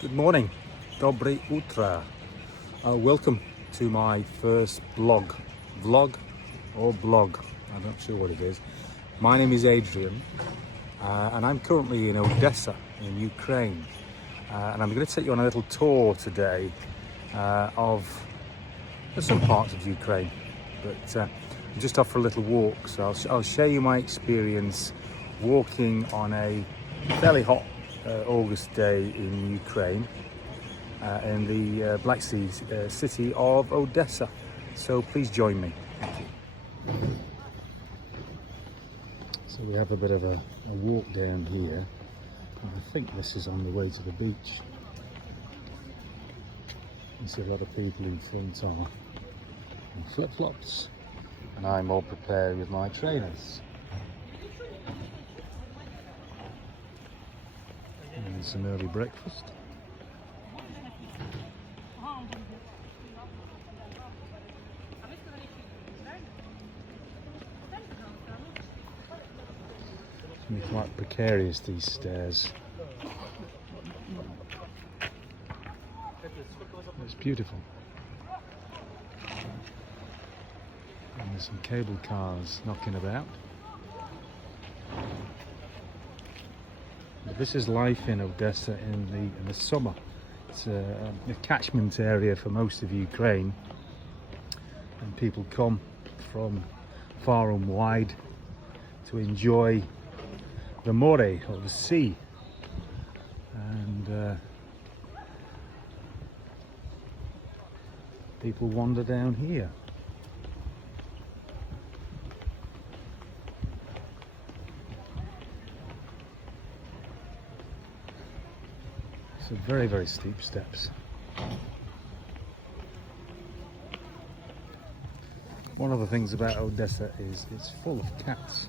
Good morning, Dobry Utra. Welcome to my first vlog or blog. I'm not sure what it is. My name is Adrian, and I'm currently in Odessa in Ukraine, and I'm going to take you on a little tour today of some parts of Ukraine, but I'm just off for a little walk, so I'll share you my experience walking on a fairly hot August day in Ukraine, in the Black Sea city of Odessa. So please join me. Thank you. So we have a bit of a walk down here. And I think this is on the way to the beach. You see a lot of people in front are in flip-flops, and I'm all prepared with my trainers. And some early breakfast. It's quite precarious, these stairs. It's beautiful. And there's some cable cars knocking about. This is life in Odessa in the summer. It's a catchment area for most of Ukraine, and people come from far and wide to enjoy the more, or the sea, and people wander down here. So very, very steep steps. One of the things about Odessa is it's full of cats.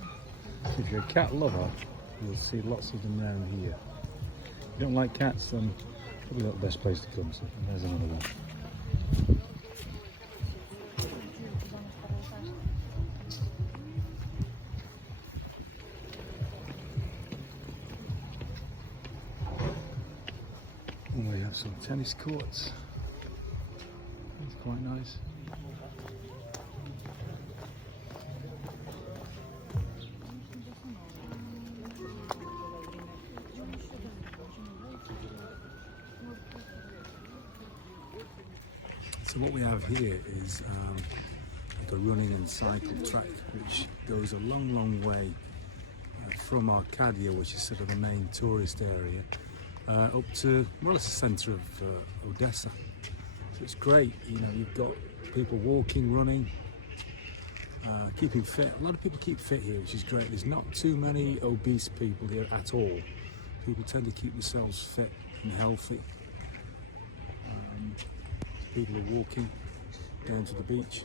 If you're a cat lover, you'll see lots of them around here. If you don't like cats, then probably not the best place to come. So there's another one. And we have some tennis courts. That's quite nice. So what we have here is like a running and cycle track which goes a long, long way from Arkadia, which is sort of the main tourist area, up to more or less the centre of Odessa. So it's great, you know, you've got people walking, running, keeping fit. A lot of people keep fit here, which is great. There's not too many obese people here at all. People tend to keep themselves fit and healthy. People are walking down to the beach,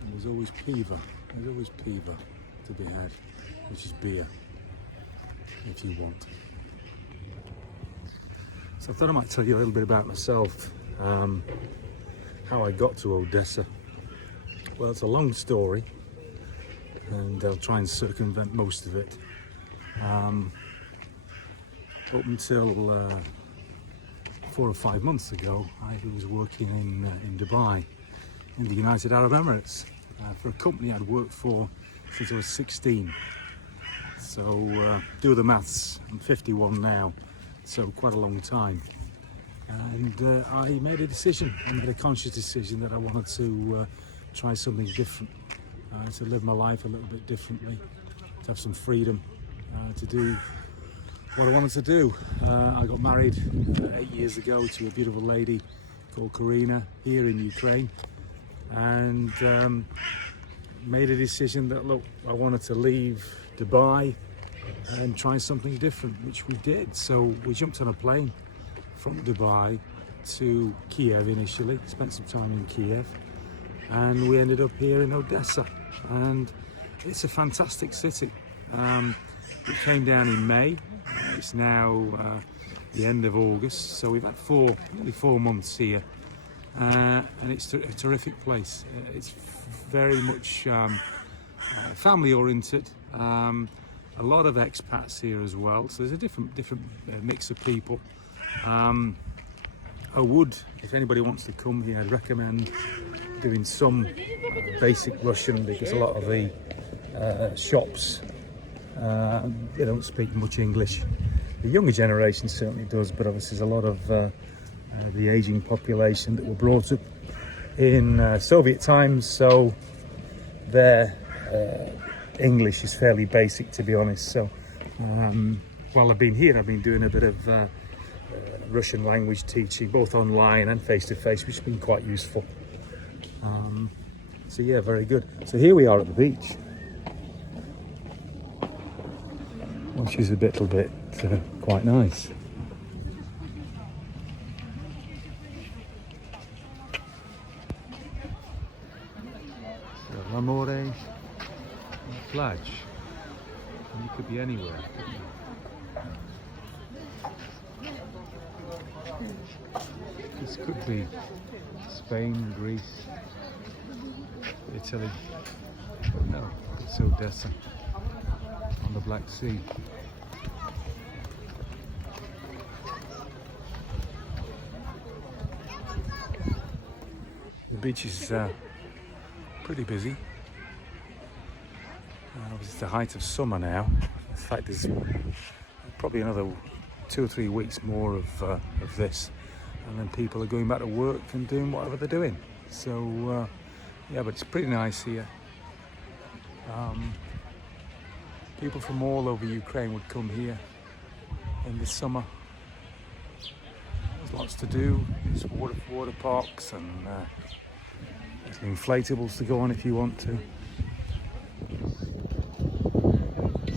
and there's always piva. There's always piva to be had, which is beer, if you want. So I thought I might tell you a little bit about myself, how I got to Odessa. Well, it's a long story, and I'll try and circumvent most of it. Up until 4 or 5 months ago, I was working in Dubai, in the United Arab Emirates, for a company I'd worked for since I was 16. So do the maths, I'm 51 now, so quite a long time. And I made a decision, I made a conscious decision that I wanted to try something different, to live my life a little bit differently, to have some freedom, to do what I wanted to do. I got married 8 years ago to a beautiful lady called Karina here in Ukraine, and made a decision that, look, I wanted to leave Dubai and try something different, which we did. So we jumped on a plane from Dubai to Kiev initially, spent some time in Kiev, and we ended up here in Odessa, and it's a fantastic city. It came down in May. It's now the end of August, so we've had nearly 4 months here, and it's a terrific place. It's very much family oriented. A lot of expats here as well, so there's a different mix of people. I would, if anybody wants to come here, I'd recommend doing some basic Russian, because a lot of the shops, they don't speak much English. The younger generation certainly does, but obviously there's a lot of the aging population that were brought up in Soviet times, so their English is fairly basic, to be honest. So while I've been here, I've been doing a bit of Russian language teaching, both online and face-to-face, which has been quite useful. So yeah, very good. So here we are at the beach, which is a little bit quite nice. So, L'amore, plage. And you could be anywhere, couldn't you? This could be Spain, Greece, Italy, but no, it's Odessa on the Black Sea. The beach is pretty busy. It's the height of summer now. In fact, there's probably another 2 or 3 weeks more of this, and then people are going back to work and doing whatever they're doing. So yeah, but it's pretty nice here. People from all over Ukraine would come here in the summer. There's lots to do. There's water parks and there's inflatables to go on if you want to.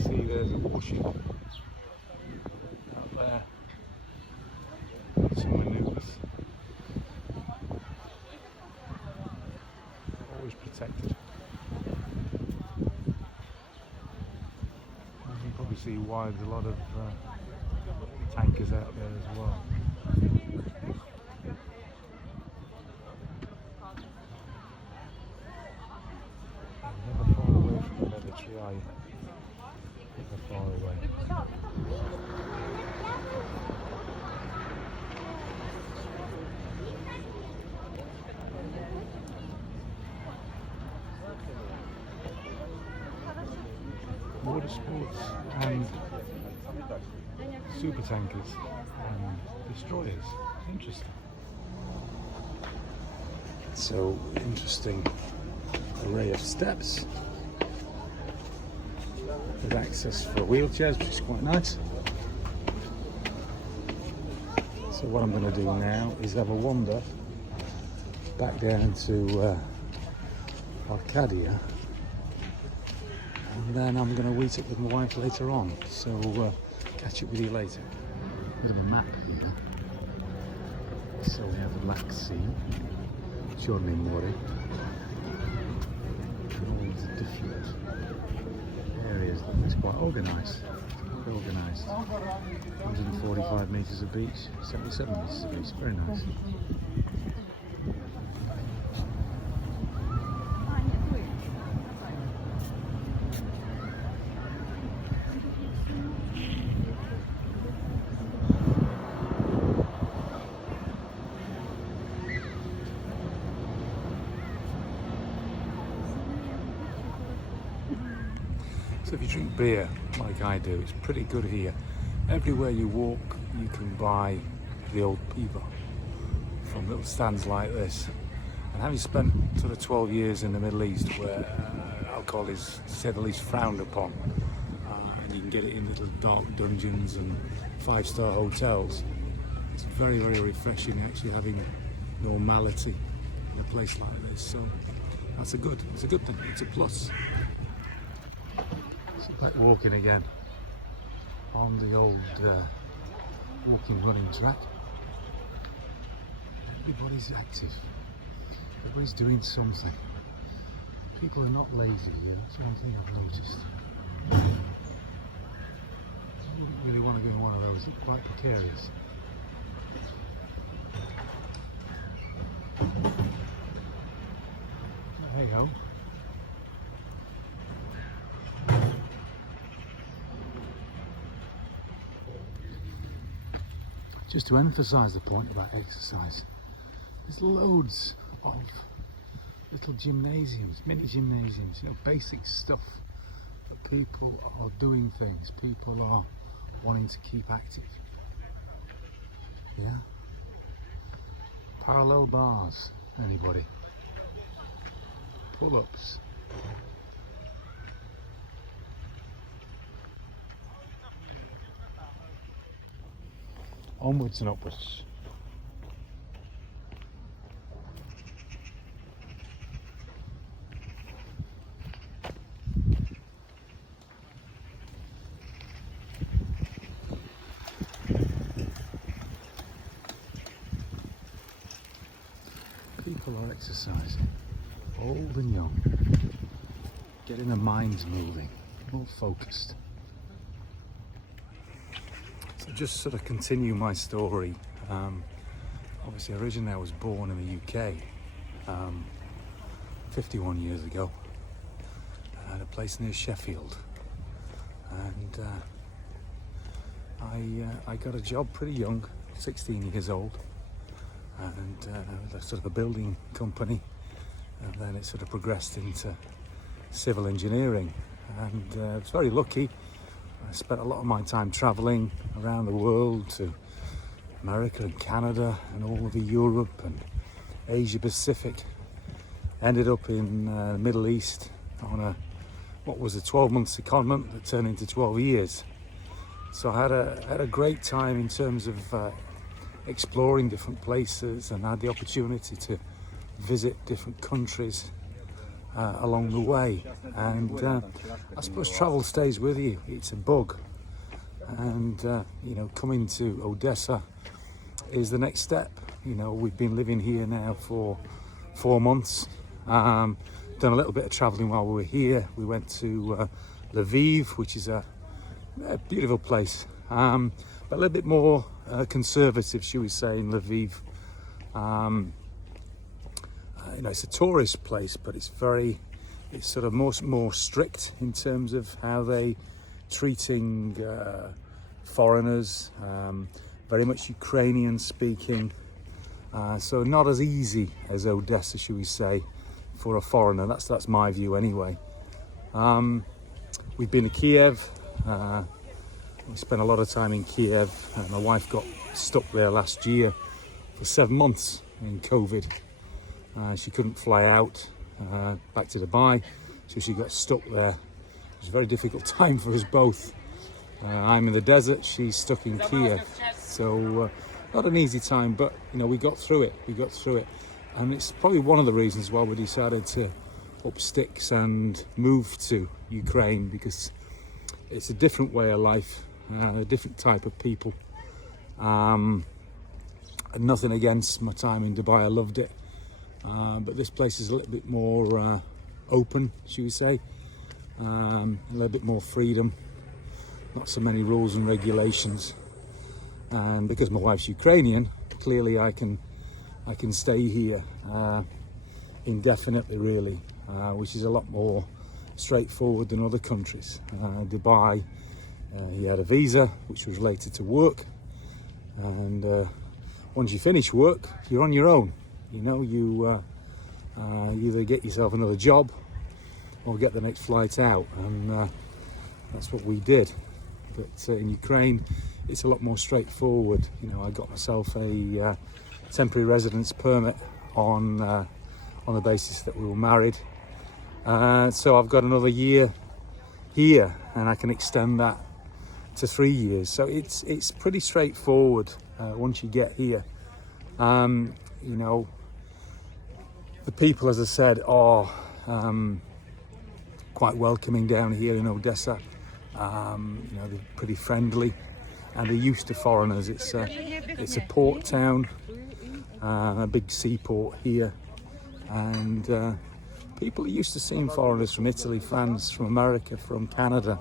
See, there's a warship out there. Some maneuvers. Always protected. You can probably see why there's a lot of tankers out there as well. Never far away from the military, are you? Never far away. Water sports and super tankers and destroyers. Interesting. So interesting array of steps with access for wheelchairs, which is quite nice. So what I'm going to do now is have a wander back down to Arkadia, and then I'm going to meet up with my wife later on. So catch up with you later. Bit of a map here. So we have the Black Sea, Chorny More, and all the different areas. It's quite organised. Quite organised. 145 metres of beach, 77 metres of beach. Very nice. So if you drink beer like I do, it's pretty good here. Everywhere you walk you can buy the old pivo from little stands like this. And having spent sort of 12 years in the Middle East where alcohol is, to say the least, frowned upon, and you can get it in little dark dungeons and 5-star hotels, it's very, very refreshing actually having normality in a place like this. So it's a good thing, it's a plus. It's like walking again on the old walking running track. Everybody's active, everybody's doing something. People are not lazy here, that's one thing I've noticed. I wouldn't really want to go in one of those, they're quite precarious. Hey ho. just to emphasize the point about exercise, there's loads of little gymnasiums, mini gymnasiums, you know, basic stuff that people are doing things, people are wanting to keep active. Yeah. Parallel bars, anybody? Pull-ups. Onwards and upwards. People are exercising, old and young, getting their minds moving, all focused. So just sort of continue my story. Obviously originally I was born in the UK 51 years ago at a place near Sheffield, and I got a job pretty young, 16 years old, and sort of a building company, and then it sort of progressed into civil engineering, and I was very lucky. I spent a lot of my time travelling around the world to America and Canada and all over Europe and Asia Pacific. Ended up in the Middle East on what was a 12-month secondment that turned into 12 years. So I had a great time in terms of exploring different places, and I had the opportunity to visit different countries along the way, and I suppose travel stays with you. It's a bug, and you know, coming to Odessa is the next step. You know, we've been living here now for 4 months, done a little bit of traveling while we were here. We went to Lviv, which is a beautiful place, but a little bit more conservative, shall we say, in Lviv. You know, it's a tourist place, but it's sort of more strict in terms of how they treating foreigners. Very much Ukrainian speaking, so not as easy as Odessa, shall we say, for a foreigner. That's my view anyway. We've been to Kiev. We spent a lot of time in Kiev. My wife got stuck there last year for 7 months in COVID. She couldn't fly out back to Dubai, so she got stuck there. It was a very difficult time for us both. I'm in the desert, she's stuck in Kiev, so not an easy time, but you know, we got through it, and it's probably one of the reasons why we decided to up sticks and move to Ukraine, because it's a different way of life, a different type of people. And nothing against my time in Dubai, I loved it. But this place is a little bit more open, should we say, a little bit more freedom, not so many rules and regulations. And because my wife's Ukrainian, clearly I can stay here indefinitely, really, which is a lot more straightforward than other countries. Dubai, you had a visa which was related to work, and once you finish work, you're on your own. You know, you either get yourself another job or get the next flight out, and that's what we did. But in Ukraine, it's a lot more straightforward. You know, I got myself a temporary residence permit on the basis that we were married. So I've got another year here, and I can extend that to 3 years. So it's pretty straightforward once you get here. You know, the people, as I said, are quite welcoming down here in Odessa. You know, they're pretty friendly, and they're used to foreigners. It's a port town, a big seaport here, and people are used to seeing foreigners from Italy, France, from America, from Canada,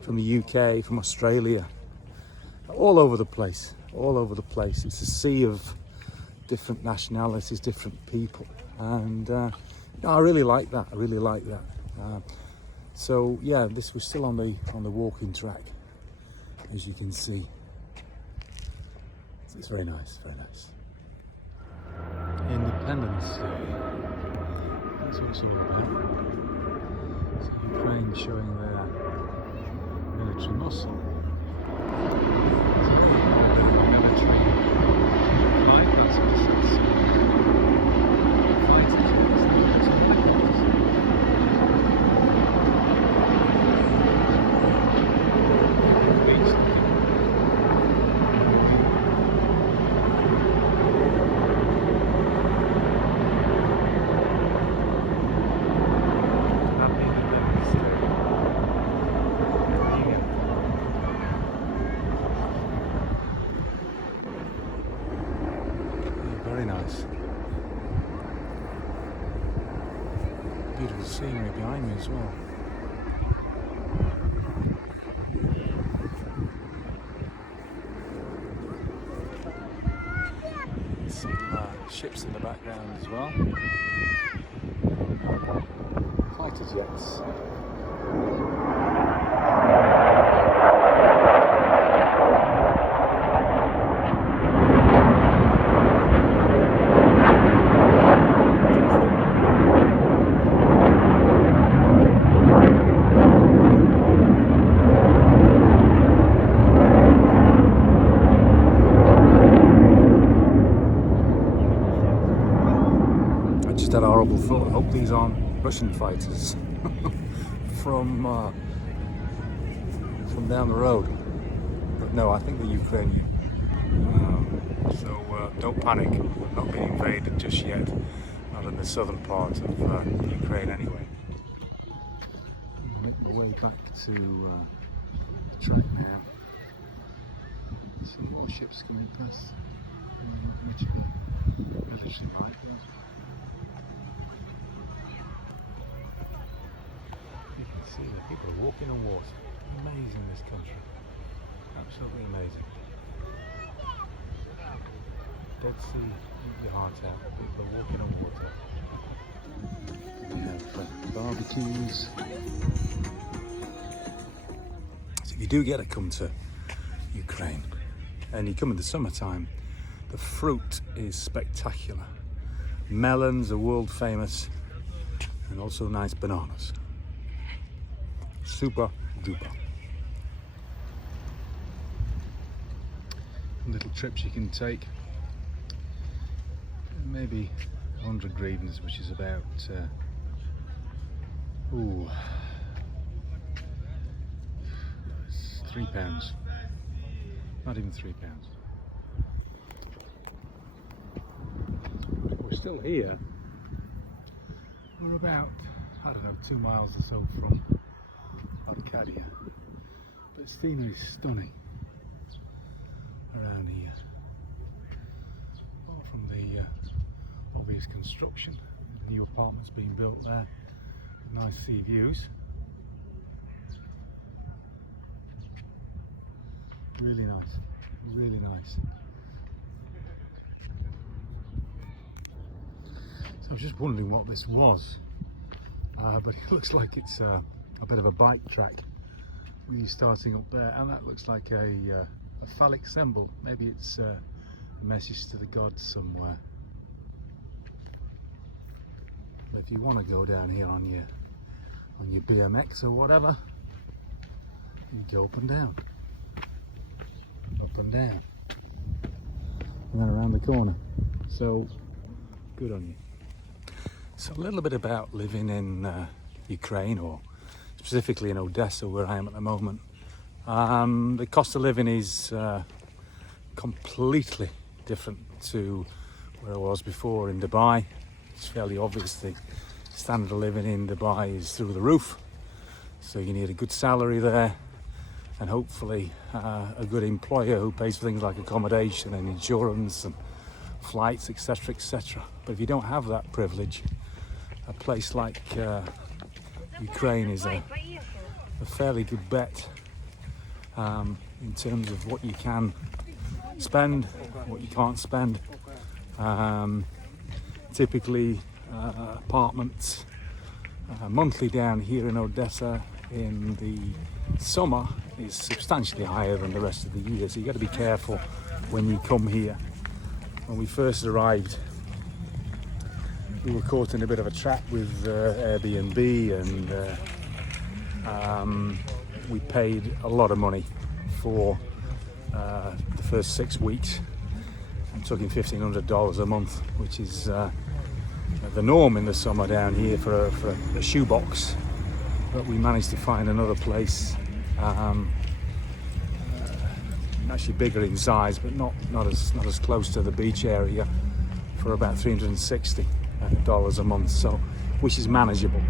from the UK, from Australia, all over the place, It's a sea of different nationalities, different people, and I really like that. So yeah, this was still on the walking track, as you can see. It's very nice, very nice. Independence Day. That's what it's all about. So Ukraine showing their military muscle. Military flight, that's what it says. Fighter jets. Very nice. Beautiful scenery behind me as well. Some ships in the background as well. Fighter jets. Had a horrible thought. I hope these aren't Russian fighters from down the road. But no, I think they're Ukrainian. So don't panic. We're not being invaded just yet. Not in the southern part of Ukraine anyway. I'm making my way back to the track now. Some more ships coming past. Not much of a military light there. See the people are walking on water. Amazing, this country. Absolutely amazing. Dead Sea, eat your heart out. People are walking on water. We have barbecues. So if you do get to come to Ukraine and you come in the summertime, the fruit is spectacular. Melons are world famous, and also nice bananas. Super duper. Little trips you can take. Maybe 100 grivnas, which is about it's £3. Not even £3. We're still here. We're about, I don't know, 2 miles or so from Arkadia, but the scenery is stunning around here. Apart from the obvious construction, new apartments being built there, nice sea views. Really nice, really nice. So I was just wondering what this was, but it looks like it's a bit of a bike track, really starting up there, and that looks like a phallic symbol. Maybe it's a message to the gods somewhere. But if you want to go down here on your BMX or whatever, you go up and down, and then around the corner. So good on you. So a little bit about living in Ukraine, or specifically in Odessa, where I am at the moment. The cost of living is completely different to where I was before in Dubai. It's fairly obvious the standard of living in Dubai is through the roof, so you need a good salary there, and hopefully a good employer who pays for things like accommodation and insurance and flights, etc, etc. But if you don't have that privilege, a place like Ukraine is a fairly good bet in terms of what you can spend, what you can't spend. Typically apartments monthly down here in Odessa in the summer is substantially higher than the rest of the year, so you got to be careful when you come here. When we first arrived, we were caught in a bit of a trap with Airbnb, and we paid a lot of money for the first 6 weeks. I'm talking $1,500 a month, which is the norm in the summer down here for a shoebox. But we managed to find another place, actually bigger in size, but not as close to the beach area, for about $360 a month. So, which is manageable.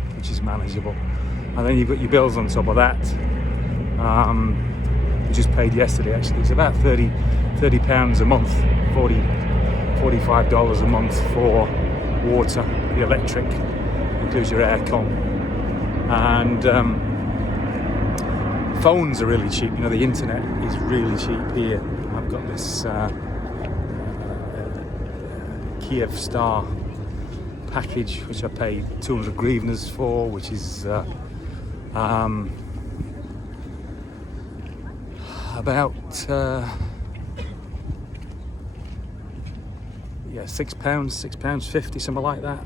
And then you've got your bills on top of that. We just paid yesterday. Actually, it's about £30 a month, $45 a month for water, the electric, includes your aircon, and phones are really cheap. You know, the internet is really cheap here. I've got this Kiev Star package, which I paid 200 hryvnias for, which is about £6.50, something like that,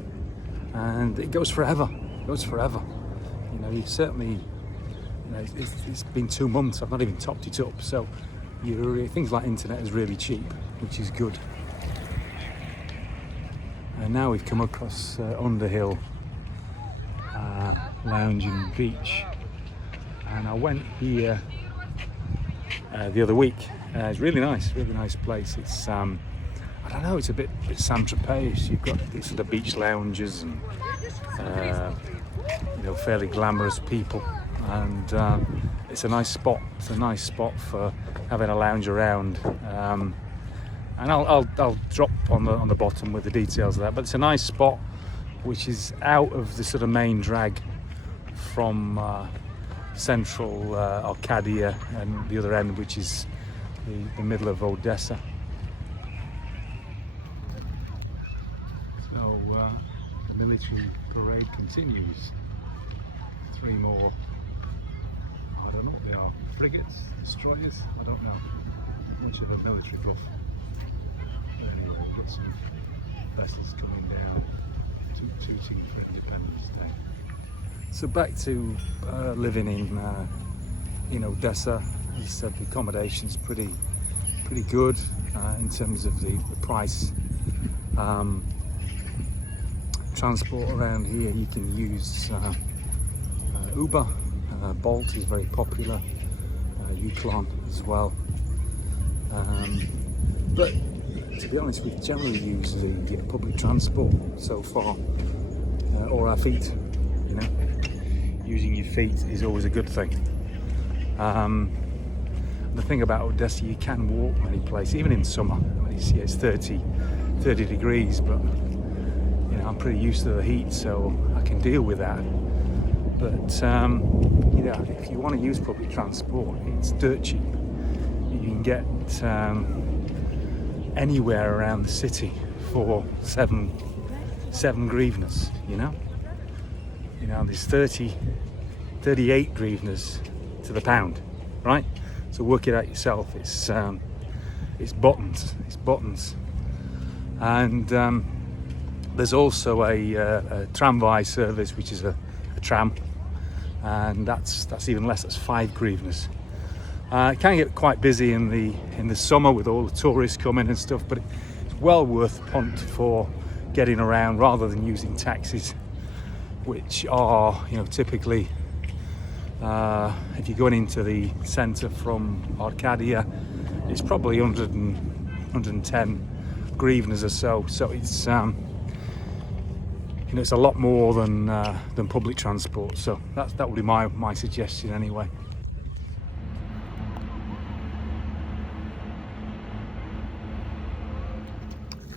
and it goes forever. You know, you certainly, you know, it's been 2 months. I've not even topped it up, so things like internet is really cheap, which is good. And now we've come across Underhill Lounge and Beach, and I went here the other week. It's really nice place. It's I don't know, it's a bit Saint-Tropez. You've got these sort of beach lounges and you know, fairly glamorous people, and it's a nice spot. It's a nice spot for having a lounge around. And I'll drop on the bottom with the details of that. But it's a nice spot, which is out of the sort of main drag from central Arkadia, and the other end, which is the middle of Odessa. So the military parade continues. 3 more, I don't know what they are, frigates, destroyers, I don't know. Not much of a military buff. But anyway, we've got some vessels coming down, tooting for Independence Day. So back to living in Odessa. As I said, the accommodation's pretty good in terms of the price. Transport around here, you can use Uber, Bolt is very popular, Uklon as well. But to be honest, we've generally used the public transport so far, or our feet. You know, using your feet is always a good thing. The thing about Odessa, you can walk many places, even in summer. I mean, it's 30 degrees, but you know, I'm pretty used to the heat, so I can deal with that. But you know, if you want to use public transport, it's dirt cheap. You can get anywhere around the city for 7 hryvnias. You know, there's 38 hryvnias to the pound, right? So work it out yourself. It's buttons, and there's also a tramway service, which is a tram, and that's even less. That's 5 hryvnias. It can get quite busy in the summer with all the tourists coming and stuff, but it's well worth the punt for getting around rather than using taxis, which are, you know, typically if you're going into the centre from Arkadia, it's probably 110 hryvnias or so. So it's you know, it's a lot more than public transport. So that would be my suggestion anyway.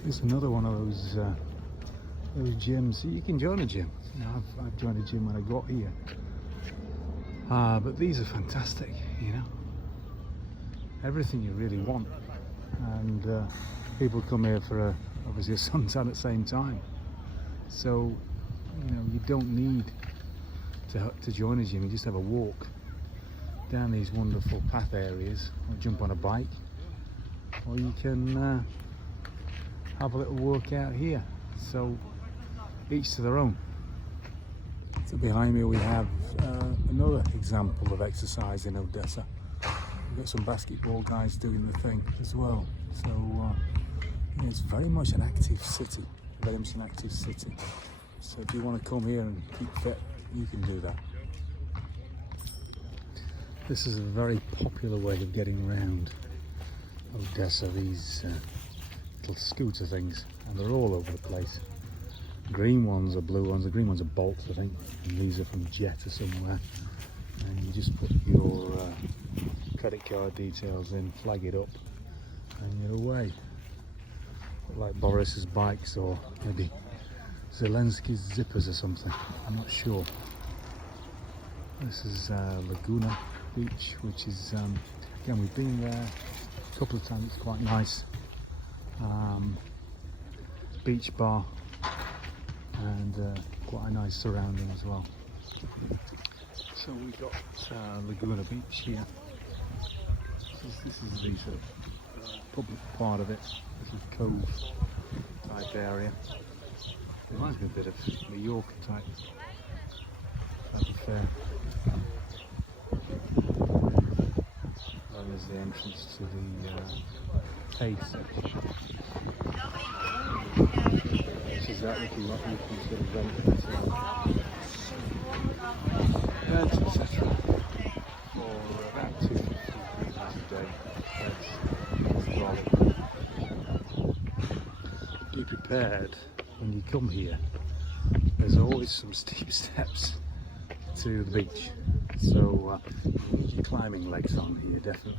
It's another one of those gyms. So you can join a gym. You know, I've joined a gym when I got here. But these are fantastic, you know. Everything you really want. And people come here for obviously a suntan at the same time. So, you know, you don't need to join a gym. You just have a walk down these wonderful path areas, or jump on a bike, or you can have a little workout here. So each to their own. So behind me we have another example of exercise in Odessa. We've got some basketball guys doing the thing as well. So yeah, it's very much an active city, very much an active city. So if you want to come here and keep fit, you can do that. This is a very popular way of getting around Odessa, these little scooter things, and they're all over the place. Green ones are blue ones, the green ones are bolts I think, and these are from Jet or somewhere. And you just put your credit card details in, flag it up, and you're away. Like Boris's bikes, or maybe Zelensky's zippers or something, I'm not sure. This is Laguna Beach, which is, again, we've been there a couple of times, it's quite nice. Beach bar, and quite a nice surrounding as well. So we've got Laguna Beach here. This is the sort of public part of it, little cove type area. Reminds me a bit of New York type affair. There's the entrance to the paid section. This is that little lot you can sort of rent beds, etc. for about $250 a day. That's solid. Be prepared when you come here. There's always some steep steps to the beach, so you need your climbing legs on here, definitely.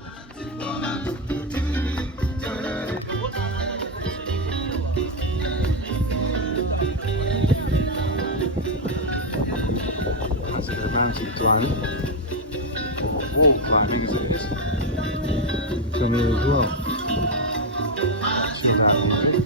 That's a bit of mountain climbing, or wall climbing as it is. You can come here as well. Chill out a little bit.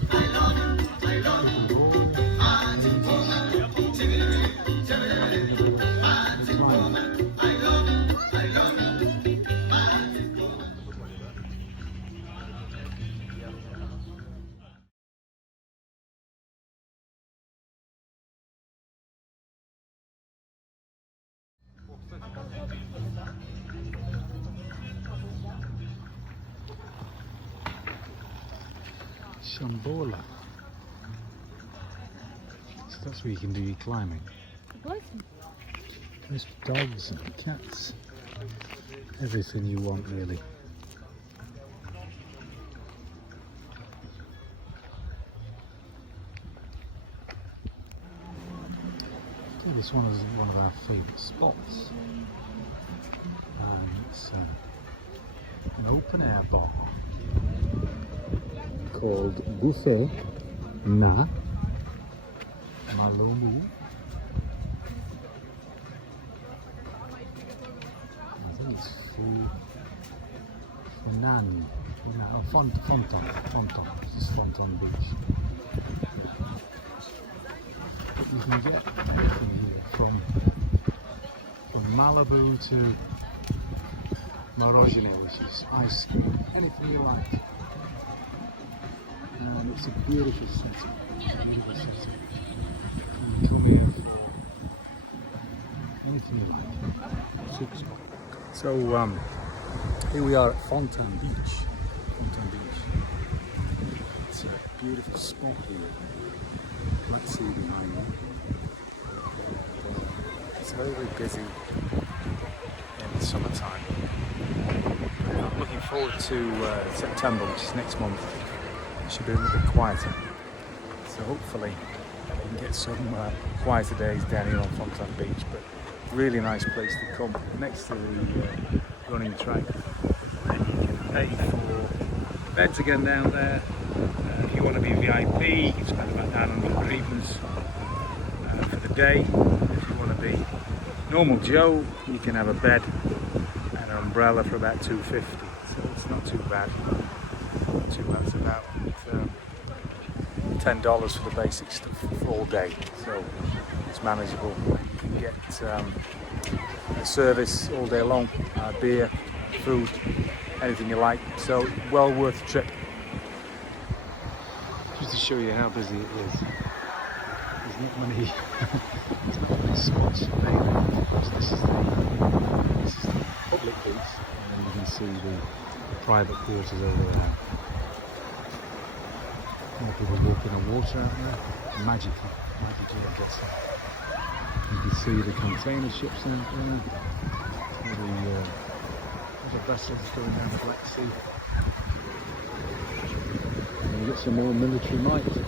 Shambola. So that's where you can do your climbing. There's dogs and cats. Everything you want, really. Okay, this one is one of our favourite spots. And it's an open air bar called Buffet Na Malomu. I think it's Funani. Oh, Fonton. This is Fonton Beach. You can get anything here from Malibu to Morozhine, which is ice cream. Anything you like. And it's a beautiful setting. Beautiful setting. You can come here for anything you like. Super spot. So here we are at Fonton Beach. It's a beautiful spot here. Black sea behind me. It's very, very busy in the summertime. I'm looking forward to September, which is next month. It should be a little bit quieter. So hopefully we can get some quieter days down here on Fonton Beach. But really nice place to come, next to the running track. And you can pay for beds again down there. If you want to be VIP, you can spend about 900 grivnas for the day. If you want to be normal Joe, you can have a bed and an umbrella for about $250. So it's not too bad. Not too bad. It's about $10 for the basic stuff for all day. So it's manageable. You can get a service all day long, beer, food, anything you like. So well worth the trip. show you how busy it is. There's not many, there's not many spots available. This is the public beach, and you can see the private quarters over there. More people walking on water out there. Magical Odessa. You can see the container ships out there. The vessels going down the Black Sea. And you get some more military might. This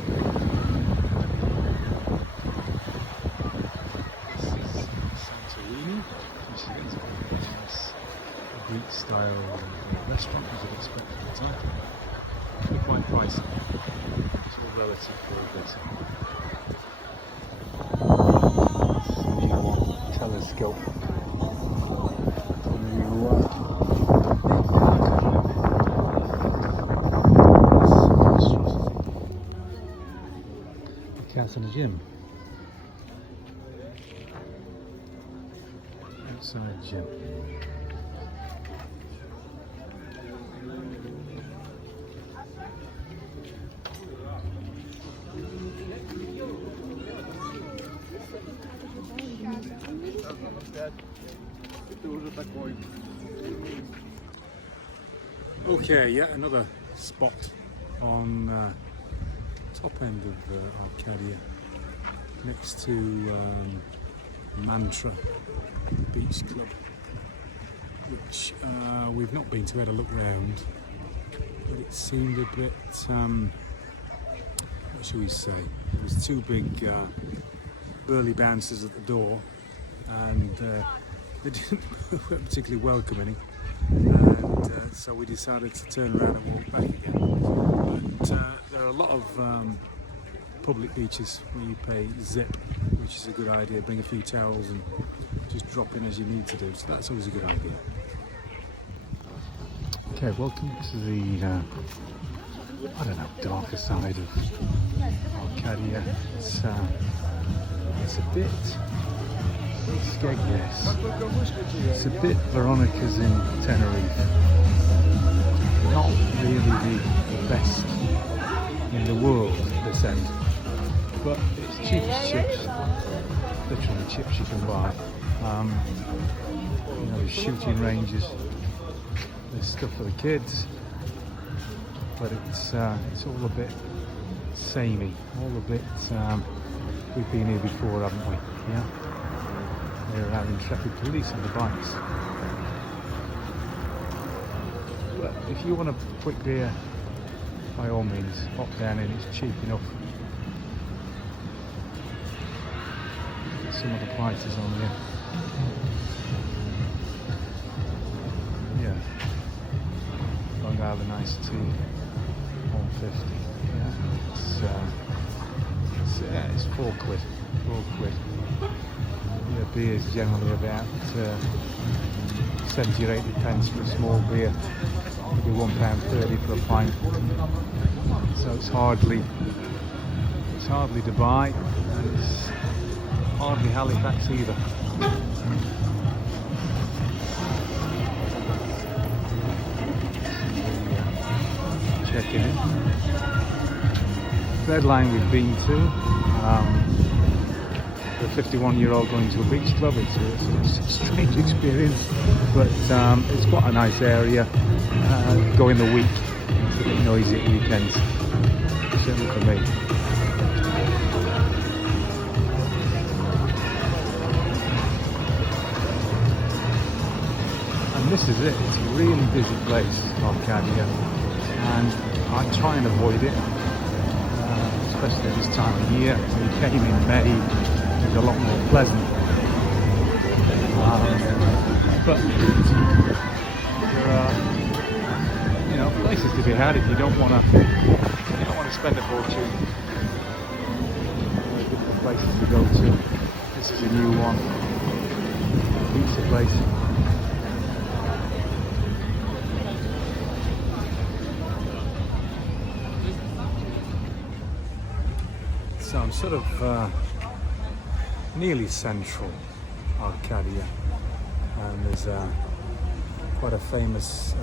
is Santorini, which is a nice Greek style restaurant, as you'd expect from the title. They're quite pricey. It's all relative for a bit. Telescope. Cats in the gym. Outside gym. Okay, yet another spot on top end of Arkadia, next to Mantra Beach Club, which we've not been to. Had a look round, but it seemed a bit, what shall we say, there was two big burly bouncers at the door, and they weren't particularly welcoming, and so we decided to turn around and walk back again. But there are a lot of public beaches where you pay zip, which is a good idea. Bring a few towels and just drop in as you need to do, so that's always a good idea. Okay, welcome to the I don't know, darker side of Arkadia. It's a bit Skegness. It's a bit Veronica's in Tenerife. Not really the best in the world, this end, but it's cheap as chips, literally chips you can buy. You know, there's shooting ranges, there's stuff for the kids, but it's all a bit samey, all a bit, we've been here before, haven't we? Yeah, there are intrepid police on the bikes. But if you want a quick beer, by all means, pop down in, it's cheap enough. Some of the prices on here. Yeah. Long Island iced tea, $1.50. Yeah, it's £4. £4. Yeah, beer is generally about 70 or 80 pence for a small beer. Maybe £1.30 for a pint. So it's hardly Dubai, and it's hardly Halifax either. Checking in. Third line we've been to. For a 51-year-old going to a beach club, it's a strange experience, but it's quite a nice area. Go in the week, it's a bit noisy at weekends, certainly for me. And this is it, it's a really busy place, Arkadia, and I try and avoid it, especially this time of year. We came in May, it was a lot more pleasant, but there are places to be had if you don't want to spend a fortune. There are different places to go to. This is a new one, pizza place. So I'm sort of nearly central Arkadia, and there's quite a famous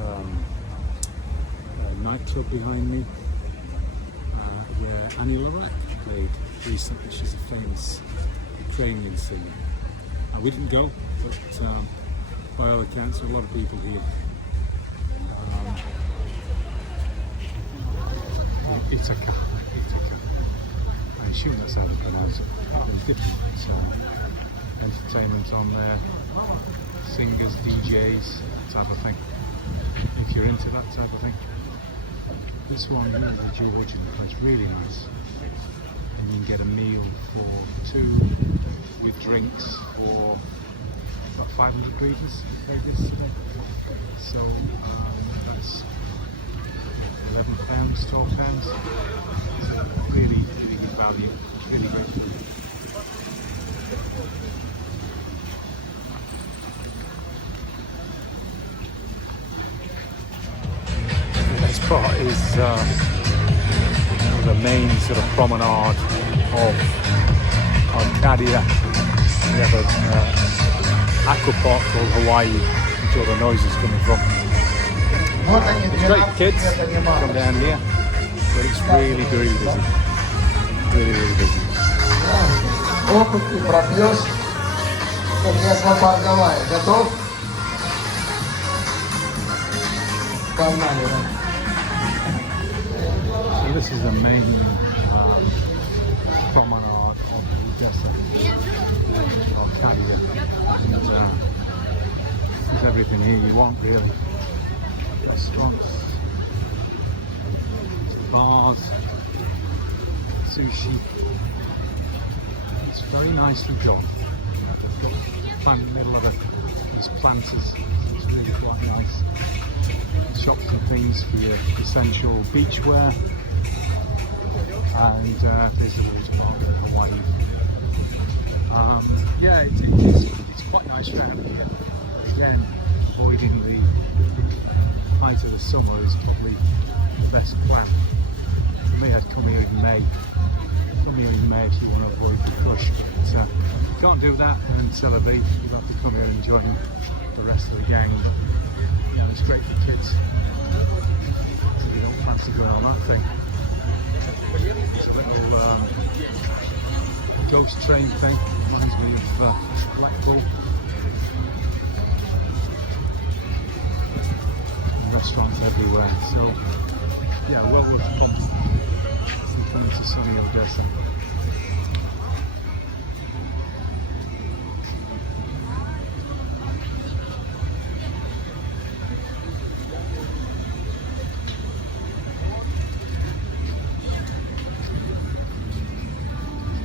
nightclub behind me. where Annie Lorette played recently. She's a famous Ukrainian singer. We didn't go, but by all accounts, there are a lot of people here. Ithaca. I assume that's how they pronounce it. There's different entertainment on there, singers, DJs, type of thing. If you're into that type of thing. This one here is the Georgian, it's really nice. And you can get a meal for two with drinks for about 500 greeters, so that's £11, £12. It's really good value. It's really good. The next part is the main sort of promenade of Arkadia. We have an aqua park called Hawaii, which all the noise is coming from. It's great for kids, come down here, but it's really busy. Really busy. So this is the main promenade of Odessa, Arkadia, and there's everything here you want really. Restaurants, bars, sushi. It's very nicely done. They've got a plant in the middle of it. There's planters. It's really quite nice. Shops and things for your essential beachwear. And there's a little bar in Hawaii. Yeah, it's quite nice around here. Again, avoiding the height of the summer is probably the best plan. For me, I'd come here in May. Come here in May if you want to avoid the crush. But you can't do that in Tel Aviv. You'll have to come here and join the rest of the gang. But you know, it's great for kids. So you don't fancy going on that thing. It's a little ghost train thing. Reminds me of Blackpool. Restaurants everywhere, so yeah, well worth the compliment. Coming to sunny Odessa.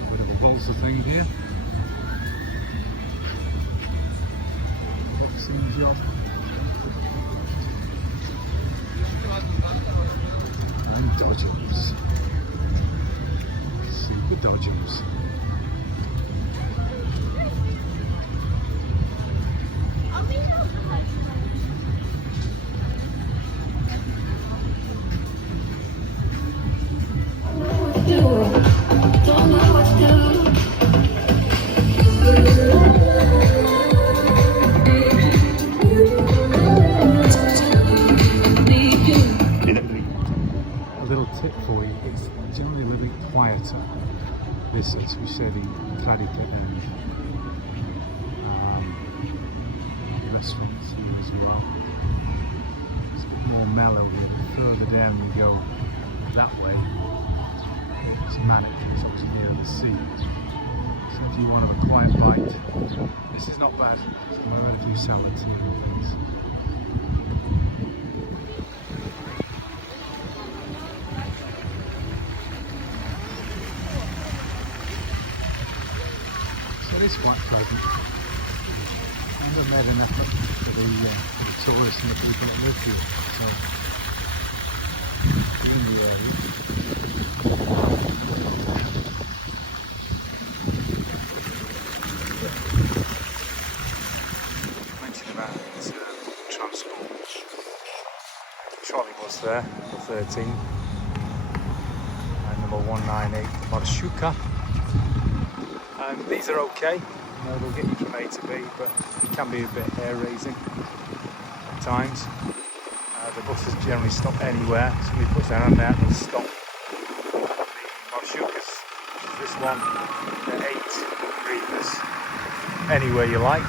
Bit of a Volta thing here. Boxing job. And Dodgers. Super Dodgers. Tip for you, it's generally a little bit quieter. This is, we say, the Arkadia and restaurants here as well. It's a bit more mellow here, but further down you go that way, it's manic, it's up near the sea. So if you want to have a quiet bite, this is not bad. I'm going to do salads here and things. It's quite pleasant, and we've made an effort for the tourists and the people that live here, so we're in the area. Mentioned about transport. Trolley bus there for 13, and number 198 Marshuka. And these are okay, you know, they'll get you from A to B, but it can be a bit hair raising at times. The buses generally stop anywhere. Somebody puts their hand out and stop. this one at 8 hryvnias. Anywhere you like.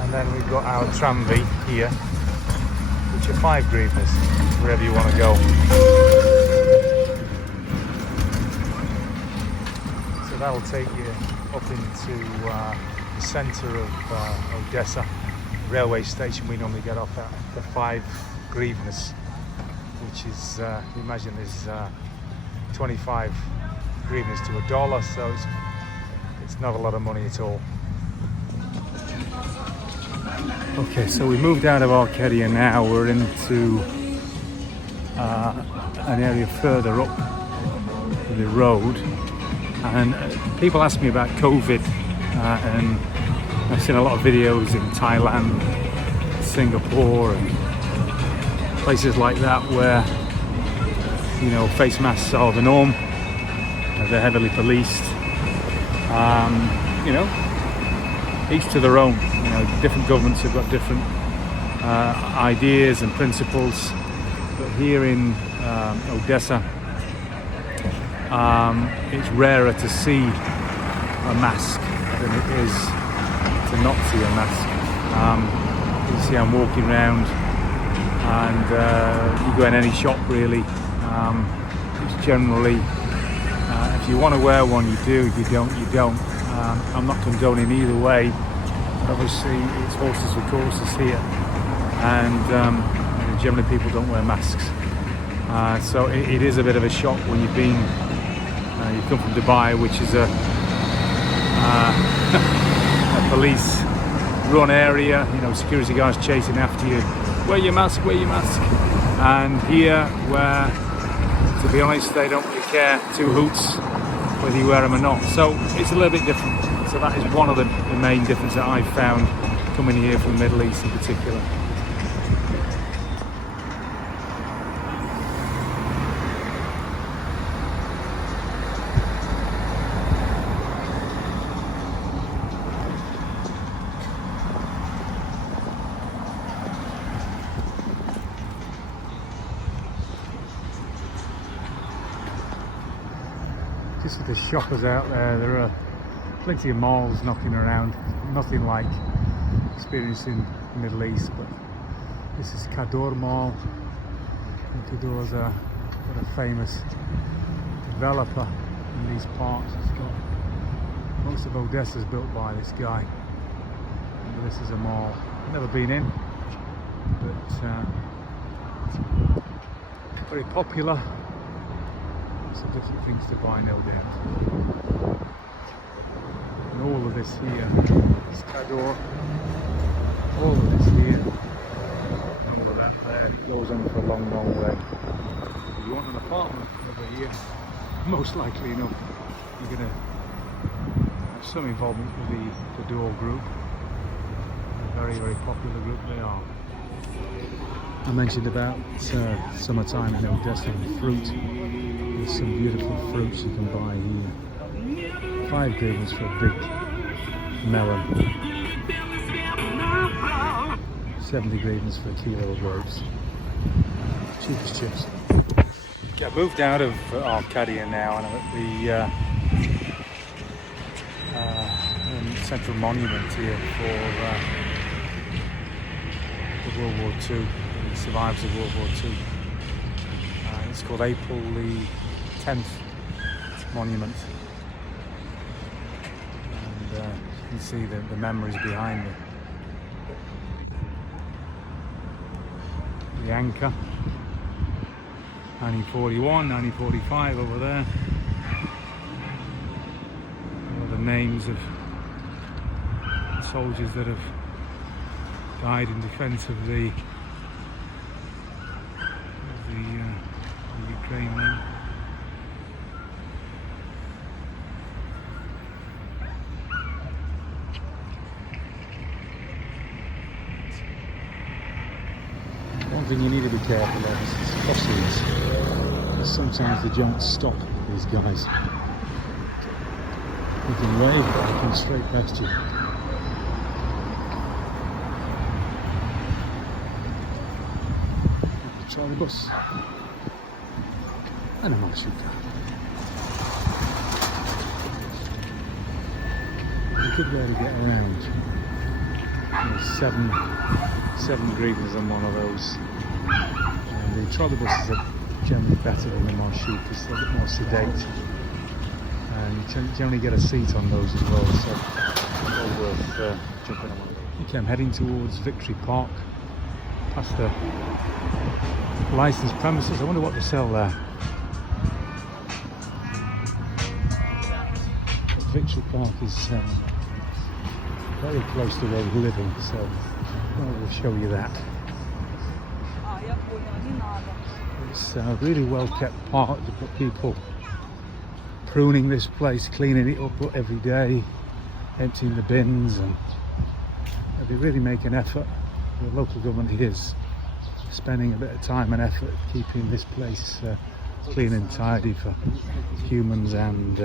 And then we've got our tramway here, which are 5 hryvnias, wherever you want to go. So that'll take you up into the centre of Odessa railway station. We normally get off at the 5 hryvnias, which is, imagine there's 25 hryvnias to $1, so it's not a lot of money at all. Okay, so we moved out of Arkadia now. We're into an area further up the road, and people ask me about COVID, and I've seen a lot of videos in Thailand, Singapore and places like that where, you know, face masks are the norm. They're heavily policed. You know, each to their own. You know, different governments have got different ideas and principles. But here in Odessa, it's rarer to see a mask than it is to not see a mask. You see, I'm walking around, and you go in any shop really. It's generally, if you want to wear one, you do. If you don't, you don't. I'm not condoning either way. Obviously, it's horses for courses here, and generally people don't wear masks. So it is a bit of a shock when you've been, you come from Dubai, which is a police-run area. You know, security guards chasing after you. Wear your mask, wear your mask. And here, where, to be honest, they don't really care two hoots whether you wear them or not. So it's a little bit different. So that is one of the main differences that I've found coming here from the Middle East in particular. Just for the shoppers out there are plenty of malls knocking around, nothing like experiencing the Middle East, but this is Kador Mall. And Kador's a famous developer in these parts. It's got most of Odessa's built by this guy. And this is a mall I've never been in, but very popular. Lots of different things to buy, no doubt. And all of this here is Kador. All of this here, all of that there, it goes on for a long, long way. If you want an apartment over here, most likely enough, you're going to have some involvement with the Kador group. A very, very popular group they are. I mentioned about summertime in Odessa and fruit. There's some beautiful fruits you can buy here. 5 hryvnias for a big melon. 70 hryvnias for a kilo of grapes. Cheap as chips. Okay, I've moved out of Arkadia now, and I'm at the central monument here for World War II, the survivors of World War II. It's called April the 10th monument, and you can see the memories behind me. The anchor, 1941, 1945 over there. All the names of the soldiers that have died in defence of the Ukraine there. One thing you need to be careful of is crossings. Sometimes they don't stop, these guys. You can wave, but they come straight past you. Trolley bus and a marching car. a good way to get around. There's seven greetings on one of those. And the trolley buses are generally better than the marché because they're a bit more sedate. And you generally get a seat on those as well, so well worth jumping on one of those. Okay, I'm heading towards Victory Park, past the licensed premises. I wonder what they sell there. Victory Park is very close to where we're living, so I will show you that. It's a really well kept park. They've got people pruning this place, cleaning it up every day, emptying the bins, and they really make an effort. The local government here is spending a bit of time and effort keeping this place clean and tidy for humans and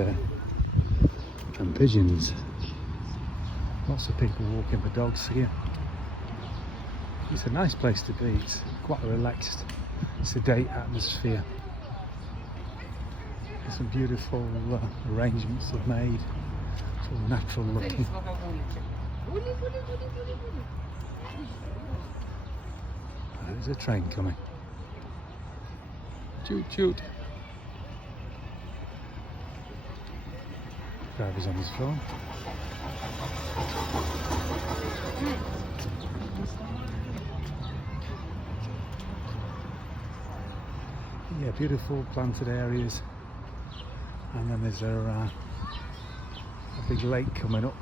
pigeons. Lots of people walking the dogs here. It's a nice place to be. It's quite a relaxed, sedate atmosphere. There's some beautiful arrangements they've made. It's all natural looking. There's a train coming. Toot toot. Driver's on his phone. Yeah, beautiful planted areas, and then there's a big lake coming up.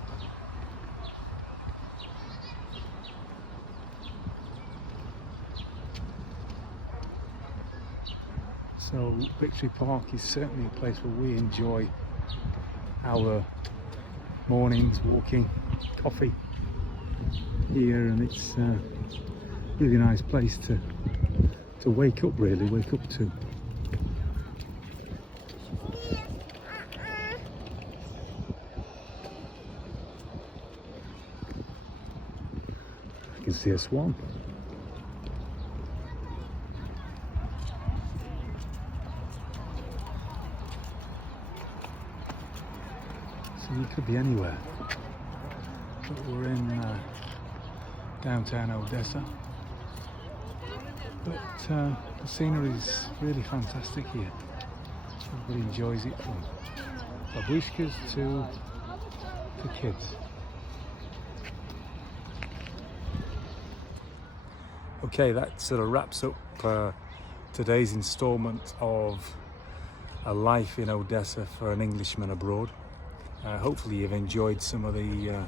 So Victory Park is certainly a place where we enjoy our mornings, walking, coffee here, and it's a really nice place to wake up to. I can see a swan. So you could be anywhere. But we're in downtown Odessa. But the scenery is really fantastic here. Everybody enjoys it, from babushkas to kids. Okay, that sort of wraps up today's instalment of A Life in Odessa for an Englishman Abroad. Hopefully you've enjoyed some of the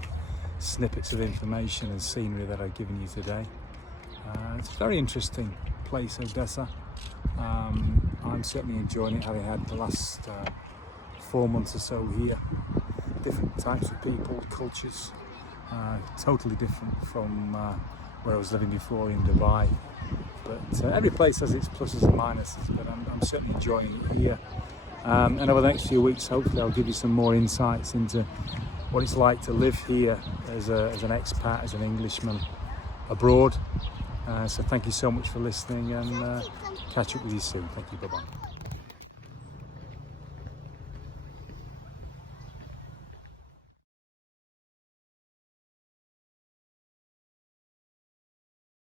snippets of information and scenery that I've given you today. It's a very interesting place, Odessa. I'm certainly enjoying it, having had the last 4 months or so here. Different types of people, cultures, totally different from where I was living before in Dubai. But every place has its pluses and minuses, but I'm certainly enjoying it here. And over the next few weeks, hopefully I'll give you some more insights into what it's like to live here as an expat, as an Englishman abroad. So thank you so much for listening, and catch up with you soon. Thank you, bye-bye.